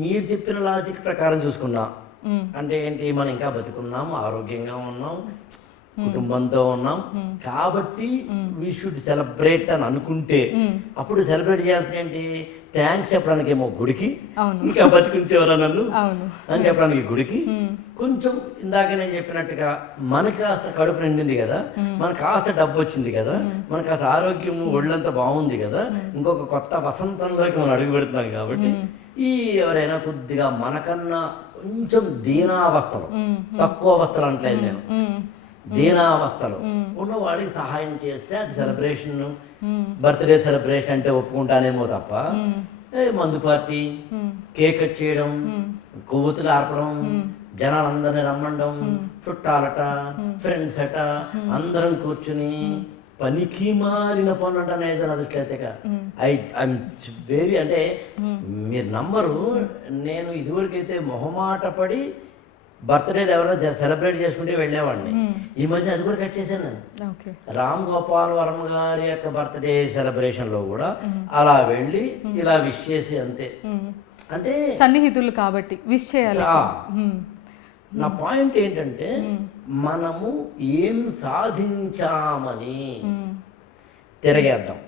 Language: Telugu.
మీరు చెప్పిన లాజిక్ ప్రకారం చూసుకున్నా. అంటే ఏంటి? మనం ఇంకా బతుకున్నాం ఆరోగ్యంగా ఉన్నాం కుటుంబంతో ఉన్నాం. కాబట్టి వీ షుడ్ సెలబ్రేట్ అని అనుకుంటే అప్పుడు సెలబ్రేట్ చేయాల్సిన ఏంటి? థ్యాంక్స్ చెప్పడానికి ఏమో గుడికి. ఇంకా బతికుంచేవారా నన్ను? అని చెప్పడానికి గుడికి. కొంచెం ఇందాక నేను చెప్పినట్టుగా మనకి కాస్త కడుపు నిండింది కదా. మనకు కాస్త డబ్బు వచ్చింది కదా. మనకు కాస్త ఆరోగ్యం ఒళ్ళంతా బాగుంది కదా. ఇంకొక కొత్త వసంతంలోకి మనం అడుగు పెడుతున్నాం కాబట్టి ఈ ఎవరైనా కొద్దిగా మనకన్నా కొంచెం దీనావస్థలు తక్కువ అవస్థలు అంటలేదు నేను దీనావస్థలు. ఉన్న వాళ్ళకి సహాయం చేస్తే అది సెలబ్రేషన్ బర్త్డే సెలబ్రేషన్ అంటే ఒప్పుకుంటానేమో తప్ప ఏ మందు పార్టీ కేక్ కట్ చేయడం కొవ్వొత్తులు ఆర్పడం జనాలందరినీ రమ్మండం చుట్టాలట ఫ్రెండ్స్ అట అందరం కూర్చుని పనికి మారిన పనులు అంటే అనేది నా దృష్టిలో అయితే ఐ ఐఎమ్ వెరీ అంటే మీరు నమ్మరు నేను ఇదివరకైతే మొహమాట పడి బర్త్డే ఎవరైనా సెలబ్రేట్ చేసుకుంటే వెళ్ళేవాడిని. ఈ మధ్య అది కూడా కట్ చేశాను నేను. రామ్ గోపాల్ వర్మ గారి యొక్క బర్త్డే సెలబ్రేషన్లో కూడా అలా వెళ్ళి ఇలా విష్ చేసి అంతే. అంటే సన్నిహితులు కాబట్టి విష్ చేయాలి. నా పాయింట్ ఏంటంటే మనము ఏం సాధించామని తిరగేద్దాం.